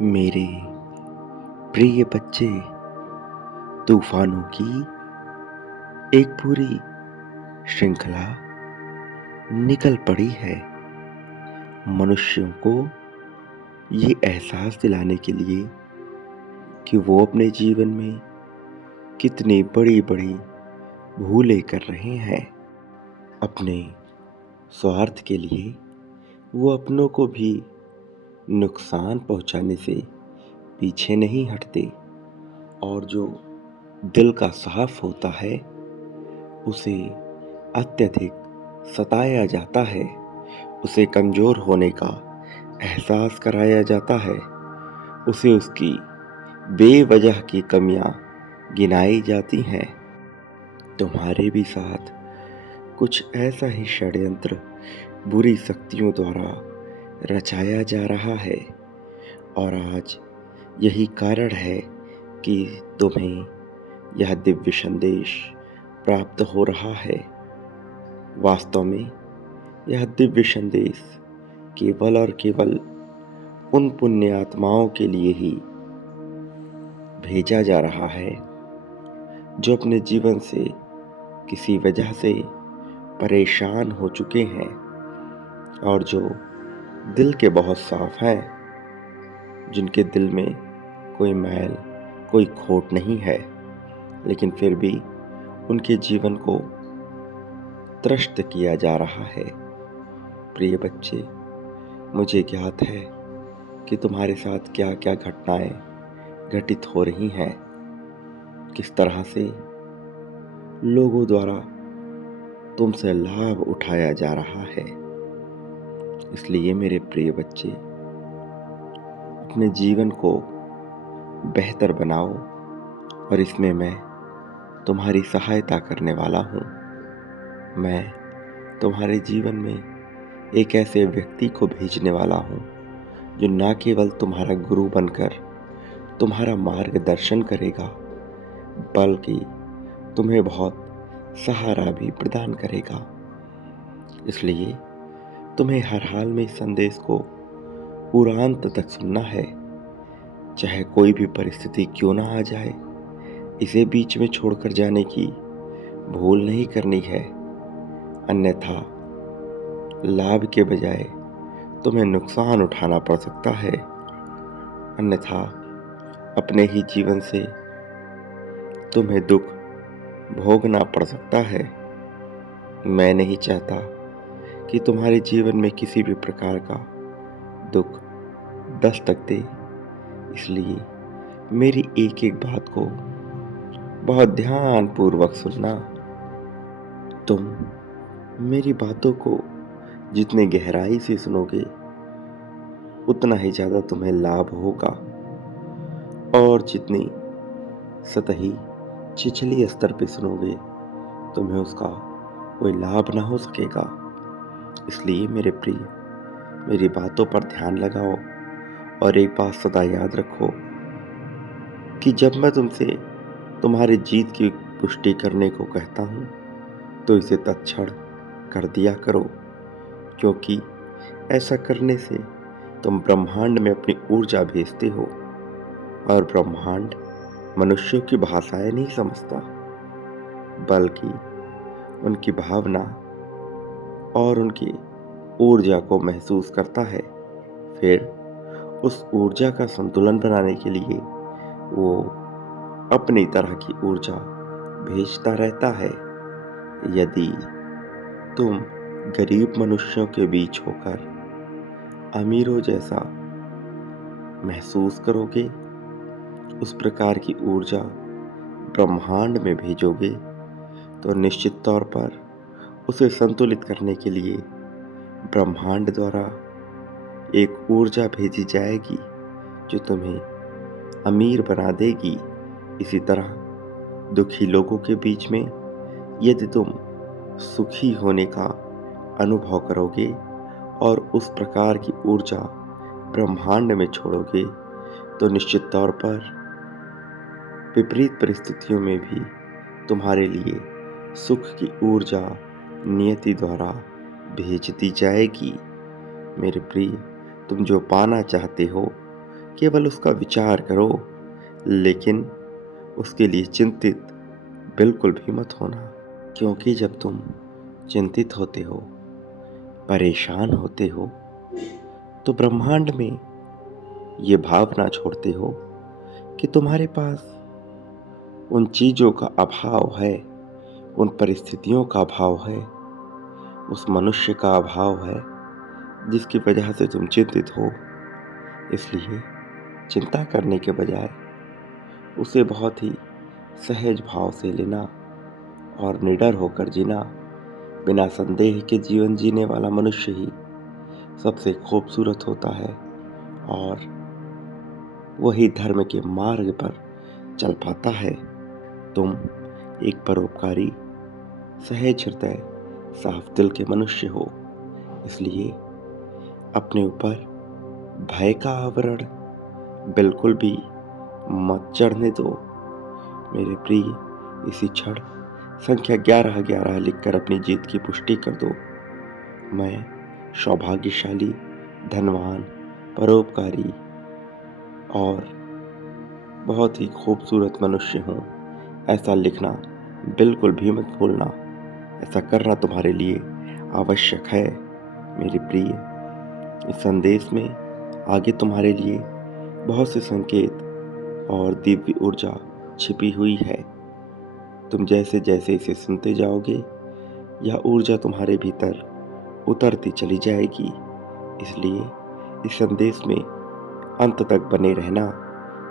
मेरे प्रिय बच्चे, तूफानों की एक पूरी श्रृंखला निकल पड़ी है मनुष्यों को ये एहसास दिलाने के लिए कि वो अपने जीवन में कितनी बड़ी बड़ी भूलें कर रहे हैं। अपने स्वार्थ के लिए वो अपनों को भी नुकसान पहुंचाने से पीछे नहीं हटते, और जो दिल का साफ होता है उसे अत्यधिक सताया जाता है, उसे कमज़ोर होने का एहसास कराया जाता है, उसे उसकी बेवजह की कमियां गिनाई जाती हैं। तुम्हारे भी साथ कुछ ऐसा ही षड्यंत्र बुरी शक्तियों द्वारा रचाया जा रहा है, और आज यही कारण है कि तुम्हें यह दिव्य संदेश प्राप्त हो रहा है। वास्तव में यह दिव्य संदेश केवल और केवल उन पुण्य आत्माओं के लिए ही भेजा जा रहा है जो अपने जीवन से किसी वजह से परेशान हो चुके हैं, और जो दिल के बहुत साफ हैं, जिनके दिल में कोई मैल, कोई खोट नहीं है, लेकिन फिर भी उनके जीवन को त्रस्त किया जा रहा है। प्रिय बच्चे, मुझे ज्ञात है कि तुम्हारे साथ क्या क्या घटनाएं घटित हो रही हैं, किस तरह से लोगों द्वारा तुमसे लाभ उठाया जा रहा है। इसलिए मेरे प्रिय बच्चे, अपने जीवन को बेहतर बनाओ, और इसमें मैं तुम्हारी सहायता करने वाला हूँ। मैं तुम्हारे जीवन में एक ऐसे व्यक्ति को भेजने वाला हूँ जो न केवल तुम्हारा गुरु बनकर तुम्हारा मार्गदर्शन करेगा, बल्कि तुम्हें बहुत सहारा भी प्रदान करेगा। इसलिए तुम्हें हर हाल में इस संदेश को पूरा अंत तक सुनना है, चाहे कोई भी परिस्थिति क्यों ना आ जाए। इसे बीच में छोड़कर जाने की भूल नहीं करनी है, अन्यथा लाभ के बजाय तुम्हें नुकसान उठाना पड़ सकता है। अन्यथा अपने ही जीवन से तुम्हें दुख भोगना पड़ सकता है। मैं नहीं चाहता कि तुम्हारे जीवन में किसी भी प्रकार का दुख दस्तक दे, इसलिए मेरी एक एक बात को बहुत ध्यानपूर्वक सुनना। तुम मेरी बातों को जितने गहराई से सुनोगे, उतना ही ज़्यादा तुम्हें लाभ होगा, और जितनी सतही छिछली स्तर पे सुनोगे, तुम्हें उसका कोई लाभ ना हो सकेगा। इसलिए मेरे प्रिय, मेरी बातों पर ध्यान लगाओ, और एक बात सदा याद रखो कि जब मैं तुमसे तुम्हारी जीत की पुष्टि करने को कहता हूँ, तो इसे तत्क्षण कर दिया करो, क्योंकि ऐसा करने से तुम ब्रह्मांड में अपनी ऊर्जा भेजते हो, और ब्रह्मांड मनुष्यों की भाषाएं नहीं समझता, बल्कि उनकी भावना और उनकी ऊर्जा को महसूस करता है। फिर उस ऊर्जा का संतुलन बनाने के लिए वो अपनी तरह की ऊर्जा भेजता रहता है। यदि तुम गरीब मनुष्यों के बीच होकर अमीरों जैसा महसूस करोगे, उस प्रकार की ऊर्जा ब्रह्मांड में भेजोगे, तो निश्चित तौर पर उसे संतुलित करने के लिए ब्रह्मांड द्वारा एक ऊर्जा भेजी जाएगी जो तुम्हें अमीर बना देगी। इसी तरह दुखी लोगों के बीच में यदि तुम सुखी होने का अनुभव करोगे और उस प्रकार की ऊर्जा ब्रह्मांड में छोड़ोगे, तो निश्चित तौर पर विपरीत परिस्थितियों में भी तुम्हारे लिए सुख की ऊर्जा नियति द्वारा भेज दी जाएगी। मेरे प्रिय, तुम जो पाना चाहते हो, केवल उसका विचार करो, लेकिन उसके लिए चिंतित बिल्कुल भी मत होना। क्योंकि जब तुम चिंतित होते हो, परेशान होते हो, तो ब्रह्मांड में ये भावना छोड़ते हो कि तुम्हारे पास उन चीज़ों का अभाव है, उन परिस्थितियों का अभाव है, उस मनुष्य का अभाव है जिसकी वजह से तुम चिंतित हो। इसलिए चिंता करने के बजाय उसे बहुत ही सहज भाव से लेना और निडर होकर जीना। बिना संदेह के जीवन जीने वाला मनुष्य ही सबसे खूबसूरत होता है और वही धर्म के मार्ग पर चल पाता है। तुम एक परोपकारी, सहज हृदय, साफ दिल के मनुष्य हो। इसलिए अपने ऊपर भय का आवरण बिल्कुल भी मत चढ़ने दो। मेरे प्रिय, इसी क्षण संख्या 1111 लिखकर अपनी जीत की पुष्टि कर दो। मैं सौभाग्यशाली, धनवान, परोपकारी और बहुत ही खूबसूरत मनुष्य हूँ, ऐसा लिखना बिल्कुल भी मत भूलना। ऐसा करना तुम्हारे लिए आवश्यक है। मेरे प्रिय, इस संदेश में आगे तुम्हारे लिए बहुत से संकेत और दिव्य ऊर्जा छिपी हुई है। तुम जैसे जैसे इसे सुनते जाओगे, यह ऊर्जा तुम्हारे भीतर उतरती चली जाएगी। इसलिए इस संदेश में अंत तक बने रहना।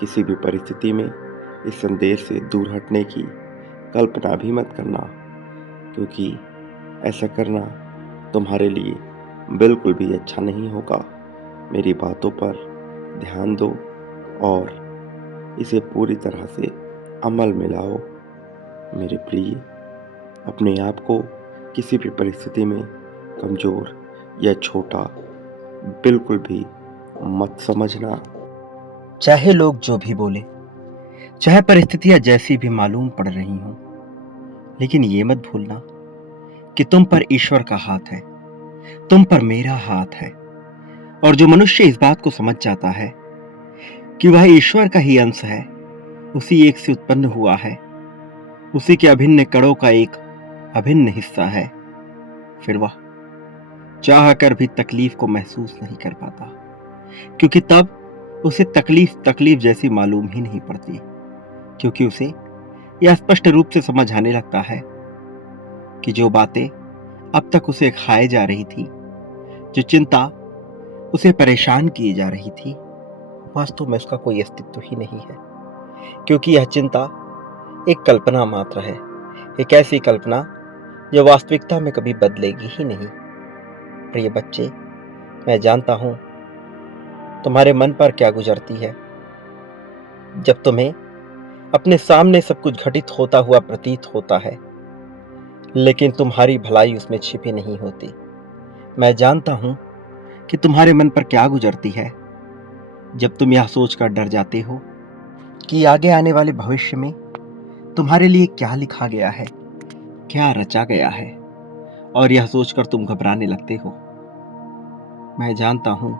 किसी भी परिस्थिति में इस संदेश से दूर हटने की कल्पना भी मत करना, क्योंकि ऐसा करना तुम्हारे लिए बिल्कुल भी अच्छा नहीं होगा। मेरी बातों पर ध्यान दो और इसे पूरी तरह से अमल में लाओ। मेरे प्रिय, अपने आप को किसी भी परिस्थिति में कमज़ोर या छोटा बिल्कुल भी मत समझना। चाहे लोग जो भी बोले, चाहे परिस्थितियां जैसी भी मालूम पड़ रही हों, लेकिन ये मत भूलना कि तुम पर ईश्वर का हाथ है, तुम पर मेरा हाथ है। और जो मनुष्य इस बात को समझ जाता है कि वह ईश्वर का ही अंश है, उसी एक से उत्पन्न हुआ है, उसी के अभिन्न कणों का एक अभिन्न हिस्सा है, फिर वह चाह कर भी तकलीफ को महसूस नहीं कर पाता, क्योंकि तब उसे तकलीफ तकलीफ जैसी मालूम ही नहीं पड़ती, क्योंकि उसे यह स्पष्ट रूप से समझ आने लगता है कि जो बातें अब तक उसे खाए जा रही थी, जो चिंता उसे परेशान किए जा रही थी, वास्तव में उसका कोई अस्तित्व ही नहीं है। क्योंकि यह चिंता एक कल्पना मात्र है, एक ऐसी कल्पना जो वास्तविकता में कभी बदलेगी ही नहीं। प्रिय बच्चे, मैं जानता हूं तुम्हारे मन पर क्या गुजरती है जब तुम्हें अपने सामने सब कुछ घटित होता हुआ प्रतीत होता है, लेकिन तुम्हारी भलाई उसमें छिपी नहीं होती। मैं जानता हूं कि तुम्हारे मन पर क्या गुजरती है जब तुम यह सोचकर डर जाते हो कि आगे आने वाले भविष्य में तुम्हारे लिए क्या लिखा गया है, क्या रचा गया है, और यह सोचकर तुम घबराने लगते हो। मैं जानता हूं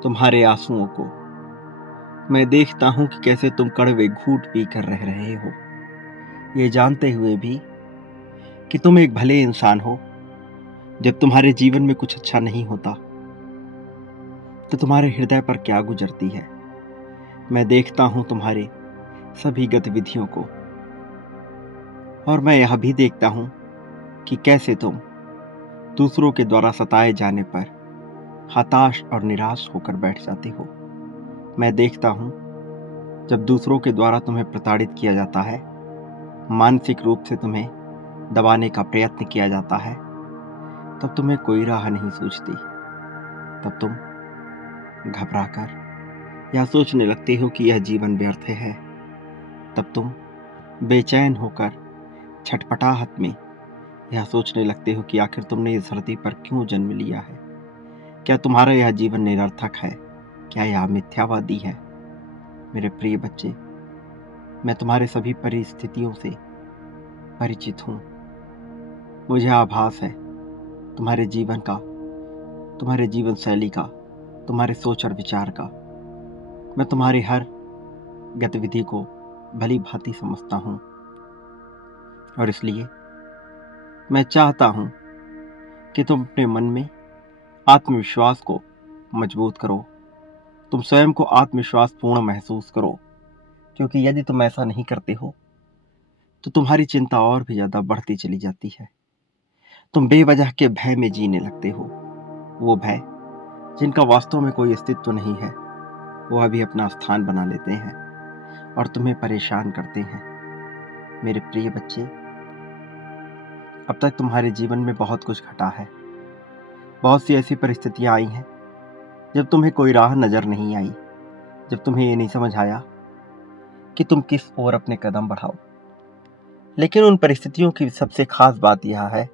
तुम्हारे आंसुओं को। मैं देखता हूं कि कैसे तुम कड़वे घूंट पी कर रह रहे हो, ये जानते हुए भी कि तुम एक भले इंसान हो। जब तुम्हारे जीवन में कुछ अच्छा नहीं होता तो तुम्हारे हृदय पर क्या गुजरती है। मैं देखता हूं तुम्हारे सभी गतिविधियों को, और मैं यह भी देखता हूं कि कैसे तुम दूसरों के द्वारा सताए जाने पर हताश और निराश होकर बैठ जाते हो। मैं देखता हूं जब दूसरों के द्वारा तुम्हें प्रताड़ित किया जाता है, मानसिक रूप से तुम्हें दबाने का प्रयत्न किया जाता है, तब तुम्हें कोई राह नहीं सूझती। तब तुम घबराकर या सोचने लगते हो कि यह जीवन व्यर्थ है। तब तुम बेचैन होकर छटपटाहट में यह सोचने लगते हो कि आखिर तुमने इस धरती पर क्यों जन्म लिया है। क्या तुम्हारा यह जीवन निरर्थक है? क्या यह मिथ्यावादी है? मेरे प्रिय बच्चे, मैं तुम्हारे सभी परिस्थितियों से परिचित हूँ। मुझे आभास है तुम्हारे जीवन का, तुम्हारे जीवन शैली का, तुम्हारे सोच और विचार का। मैं तुम्हारी हर गतिविधि को भली भांति समझता हूँ और इसलिए मैं चाहता हूँ कि तुम अपने मन में आत्मविश्वास को मजबूत करो। तुम स्वयं को आत्मविश्वास पूर्ण महसूस करो, क्योंकि यदि तुम ऐसा नहीं करते हो तो तुम्हारी चिंता और भी ज्यादा बढ़ती चली जाती है। तुम बेवजह के भय में जीने लगते हो, वो भय जिनका वास्तव में कोई अस्तित्व नहीं है, वो अभी अपना स्थान बना लेते हैं और तुम्हें परेशान करते हैं। मेरे प्रिय बच्चे, अब तक तुम्हारे जीवन में बहुत कुछ घटा है। बहुत सी ऐसी परिस्थितियां आई हैं जब तुम्हें कोई राह नजर नहीं आई, जब तुम्हें ये नहीं समझ आया कि तुम किस ओर अपने कदम बढ़ाओ। लेकिन उन परिस्थितियों की सबसे खास बात यह है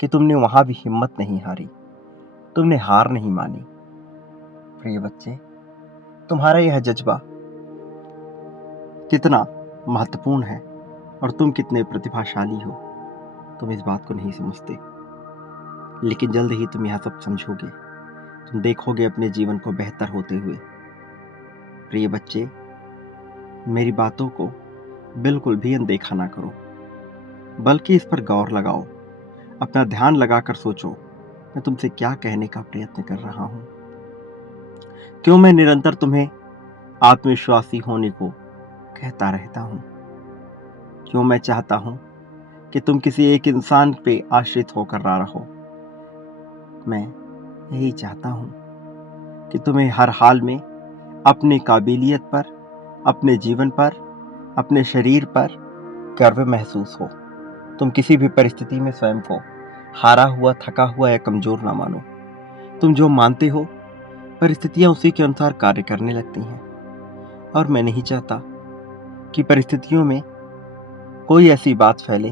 कि तुमने वहां भी हिम्मत नहीं हारी, तुमने हार नहीं मानी। प्रिय बच्चे, तुम्हारा यह जज्बा कितना महत्वपूर्ण है और तुम कितने प्रतिभाशाली हो, तुम इस बात को नहीं समझते। लेकिन जल्द ही तुम यह सब समझोगे, तुम देखोगे अपने जीवन को बेहतर होते हुए। प्रिय बच्चे, मेरी बातों को बिल्कुल भी अनदेखा ना करो, बल्कि इस पर गौर लगाओ। अपना ध्यान लगाकर सोचो, मैं तुमसे क्या कहने का प्रयत्न कर रहा हूं। क्यों मैं निरंतर तुम्हें आत्मविश्वासी होने को कहता रहता हूं। क्यों मैं चाहता हूं कि तुम किसी एक इंसान पे आश्रित होकर ना रहो। मैं यही चाहता हूं कि तुम्हें हर हाल में अपनी काबिलियत पर, अपने जीवन पर, अपने शरीर पर गर्व महसूस हो। तुम किसी भी परिस्थिति में स्वयं को हारा हुआ, थका हुआ या कमजोर ना मानो। तुम जो मानते हो, परिस्थितियां उसी के अनुसार कार्य करने लगती हैं। और मैं नहीं चाहता कि परिस्थितियों में कोई ऐसी बात फैले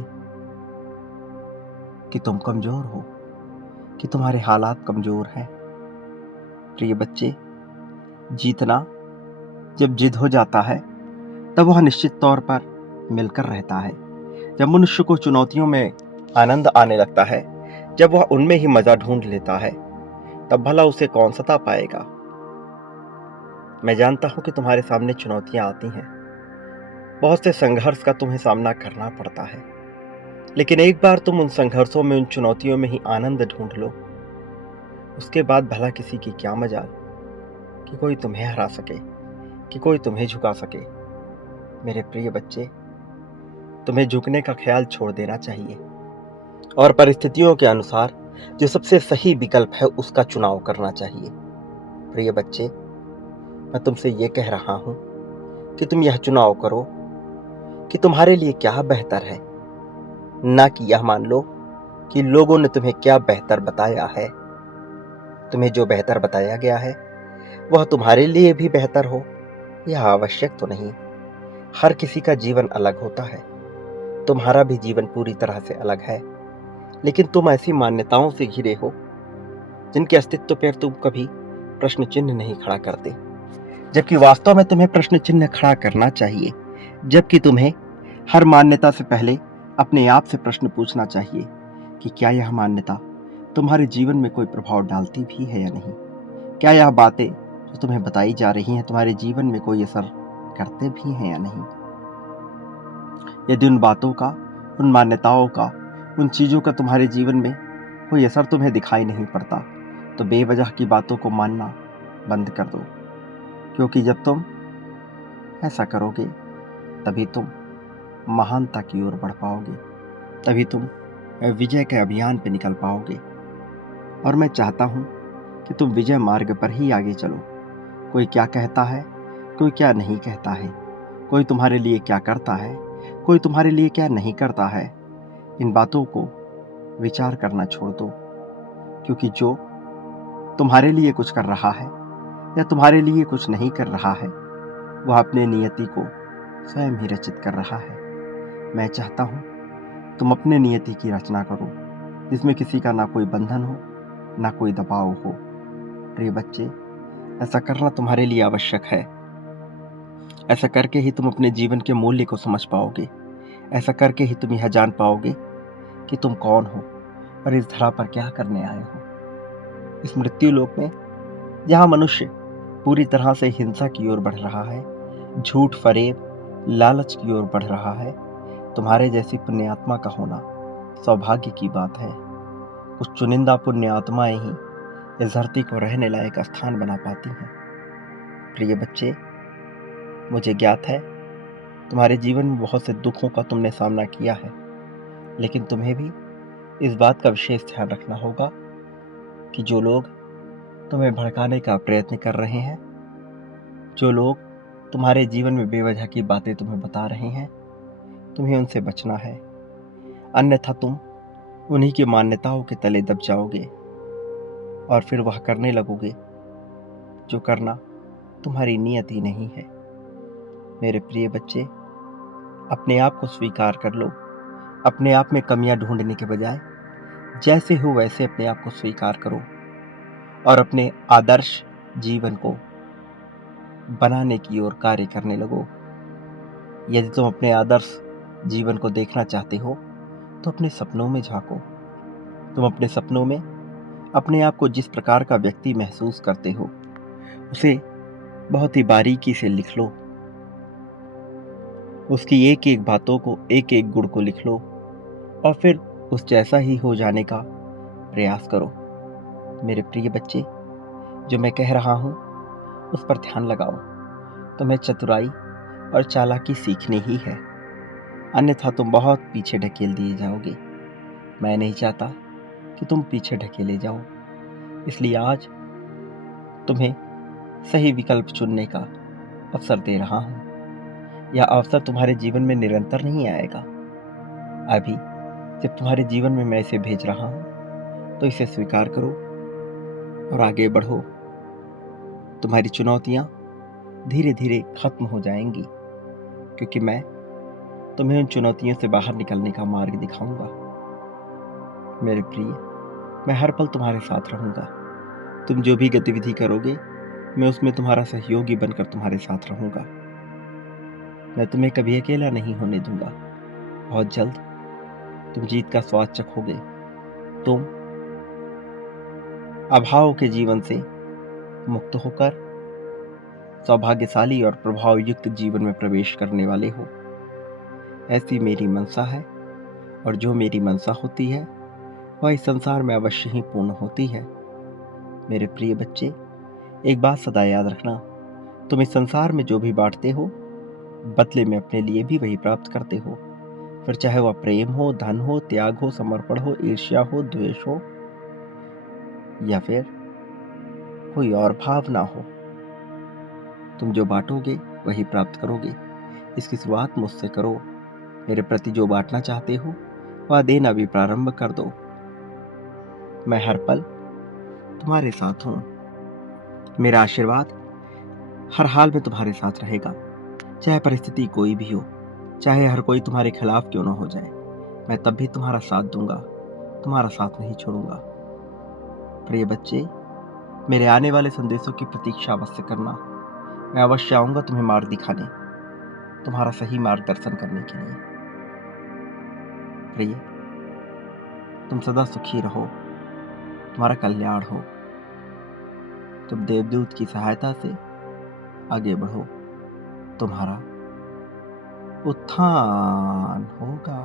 कि तुम कमजोर हो, कि तुम्हारे हालात कमजोर हैं। प्रिय बच्चे, जीतना जब जिद हो जाता है तब वह निश्चित तौर पर मिलकर रहता है। जब मनुष्य को चुनौतियों में आनंद आने लगता है, जब वह उनमें ही मजा ढूंढ लेता है, तब भला उसे कौन सता पाएगा। मैं जानता हूं कि तुम्हारे सामने चुनौतियां आती हैं, बहुत से संघर्ष का तुम्हें सामना करना पड़ता है। लेकिन एक बार तुम उन संघर्षों में, उन चुनौतियों में ही आनंद ढूंढ लो, उसके बाद भला किसी की क्या मजाल कि कोई तुम्हें हरा सके, कि कोई तुम्हें झुका सके। मेरे प्रिय बच्चे, तुम्हें झुकने का ख्याल छोड़ देना चाहिए और परिस्थितियों के अनुसार जो सबसे सही विकल्प है उसका चुनाव करना चाहिए। प्रिय बच्चे, मैं तुमसे ये कह रहा हूं कि तुम यह चुनाव करो कि तुम्हारे लिए क्या बेहतर है, ना कि यह मान लो कि लोगों ने तुम्हें क्या बेहतर बताया है। तुम्हें जो बेहतर बताया गया है वह तुम्हारे लिए भी बेहतर हो, यह आवश्यक तो नहीं। हर किसी का जीवन अलग होता है, तुम्हारा भी जीवन पूरी तरह से अलग है। लेकिन तुम ऐसी मान्यताओं से घिरे हो जिनके अस्तित्व पर तुम कभी प्रश्न चिन्ह नहीं खड़ा करते, जबकि वास्तव में तुम्हें प्रश्न चिन्ह खड़ा करना चाहिए। जबकि तुम्हें हर मान्यता से पहले अपने आप से प्रश्न पूछना चाहिए कि क्या यह मान्यता तुम्हारे जीवन में कोई प्रभाव डालती भी है या नहीं। क्या यह बातें जो तुम्हें बताई जा रही हैं तुम्हारे जीवन में कोई असर करते भी हैं या नहीं। यदि उन बातों का, उन मान्यताओं का, उन चीजों का तुम्हारे जीवन में कोई असर तुम्हें दिखाई नहीं पड़ता, तो बेवजह की बातों को मानना बंद कर दो। क्योंकि जब तुम ऐसा करोगे तभी तुम महानता की ओर बढ़ पाओगे, तभी तुम विजय के अभियान पे निकल पाओगे। और मैं चाहता हूं कि तुम विजय मार्ग पर ही आगे चलो। कोई क्या कहता है, कोई क्या नहीं कहता है, कोई तुम्हारे लिए क्या करता है, कोई तुम्हारे लिए क्या नहीं करता है, इन बातों को विचार करना छोड़ दो। क्योंकि जो तुम्हारे लिए कुछ कर रहा है या तुम्हारे लिए कुछ नहीं कर रहा है, वह अपने नियति को स्वयं ही रचित कर रहा है। मैं चाहता हूं तुम अपने नियति की रचना करो, जिसमें किसी का ना कोई बंधन हो, ना कोई दबाव हो। प्रिय बच्चे, ऐसा करना तुम्हारे लिए आवश्यक है। ऐसा करके ही तुम अपने जीवन के मूल्य को समझ पाओगे। ऐसा करके ही तुम यह जान पाओगे कि तुम कौन हो और इस धरा पर क्या करने आए हो। इस मृत्यु लोक में, जहां मनुष्य पूरी तरह से हिंसा की ओर बढ़ रहा है, झूठ, फरेब, लालच की ओर बढ़ रहा है। तुम्हारे जैसी पुण्यात्मा का होना सौभाग्य की बात है। कुछ चुनिंदा पुण्य आत्माएं ही इस धरती को रहने लायक स्थान बना पाती हैं। प्रिय बच्चे, मुझे ज्ञात है तुम्हारे जीवन में बहुत से दुखों का तुमने सामना किया है, लेकिन तुम्हें भी इस बात का विशेष ध्यान रखना होगा कि जो लोग तुम्हें भड़काने का प्रयत्न कर रहे हैं, जो लोग तुम्हारे जीवन में बेवजह की बातें तुम्हें बता रहे हैं, तुम्हें उनसे बचना है। अन्यथा तुम उन्हीं की मान्यताओं के तले दब जाओगे और फिर वह करने लगोगे जो करना तुम्हारी नियत ही नहीं है। मेरे प्रिय बच्चे, अपने आप को स्वीकार कर लो। अपने आप में कमियां ढूंढने के बजाय जैसे हो वैसे अपने आप को स्वीकार करो और अपने आदर्श जीवन को बनाने की ओर कार्य करने लगो। यदि तुम अपने आदर्श जीवन को देखना चाहते हो तो अपने सपनों में झांको। तुम अपने सपनों में अपने आप को जिस प्रकार का व्यक्ति महसूस करते हो उसे बहुत ही बारीकी से लिख लो। उसकी एक एक बातों को, एक एक गुण को लिख लो और फिर उस जैसा ही हो जाने का प्रयास करो। मेरे प्रिय बच्चे, जो मैं कह रहा हूँ उस पर ध्यान लगाओ। तुम्हें चतुराई और चालाकी सीखनी ही है, अन्यथा तुम बहुत पीछे ढकेल दिए जाओगे। मैं नहीं चाहता कि तुम पीछे ढकेले जाओ, इसलिए आज तुम्हें सही विकल्प चुनने का अवसर दे रहा हूँ। यह अवसर तुम्हारे जीवन में निरंतर नहीं आएगा। अभी जब तुम्हारे जीवन में मैं इसे भेज रहा हूँ तो इसे स्वीकार करो और आगे बढ़ो। तुम्हारी चुनौतियाँ धीरे धीरे खत्म हो जाएंगी, क्योंकि मैं तुम्हें उन चुनौतियों से बाहर निकलने का मार्ग दिखाऊंगा। मेरे प्रिय, मैं हर पल तुम्हारे साथ रहूंगा। तुम जो भी गतिविधि करोगे मैं उसमें तुम्हारा सहयोगी बनकर तुम्हारे साथ रहूंगा। मैं तुम्हें कभी अकेला नहीं होने दूंगा। बहुत जल्द तुम जीत का स्वाद चखोगे। तुम अभाव के जीवन से मुक्त होकर सौभाग्यशाली और प्रभाव युक्त जीवन में प्रवेश करने वाले हो। ऐसी मेरी मनसा है, और जो मेरी मनसा होती है वह इस संसार में अवश्य ही पूर्ण होती है। मेरे प्रिय बच्चे, एक बात सदा याद रखना, तुम इस संसार में जो भी बांटते हो बदले में अपने लिए भी वही प्राप्त करते हो। फिर चाहे वह प्रेम हो, धन हो, त्याग हो, समर्पण हो, ईर्ष्या हो, द्वेष हो या फिर कोई और भावना हो, तुम जो बांटोगे वही प्राप्त करोगे। इसकी शुरुआत मुझसे करो। मेरे प्रति जो बांटना चाहते हो वह देना भी प्रारंभ कर दो। मैं हर पल तुम्हारे साथ हूँ। मेरा आशीर्वाद हर हाल में तुम्हारे साथ रहेगा, चाहे परिस्थिति कोई भी हो, चाहे हर कोई तुम्हारे खिलाफ क्यों न हो जाए। मैं तब भी तुम्हारा साथ दूंगा, तुम्हारा साथ नहीं छोड़ूंगा। प्रिय बच्चे, मेरे आने वाले संदेशों की प्रतीक्षा अवश्य करना। मैं अवश्य आऊंगा तुम्हें मार्ग दिखाने, तुम्हारा सही मार्गदर्शन करने के लिए। प्रिय, तुम सदा सुखी रहो, तुम्हारा कल्याण हो। तुम देवदूत की सहायता से आगे बढ़ो, तुम्हारा उत्थान होगा।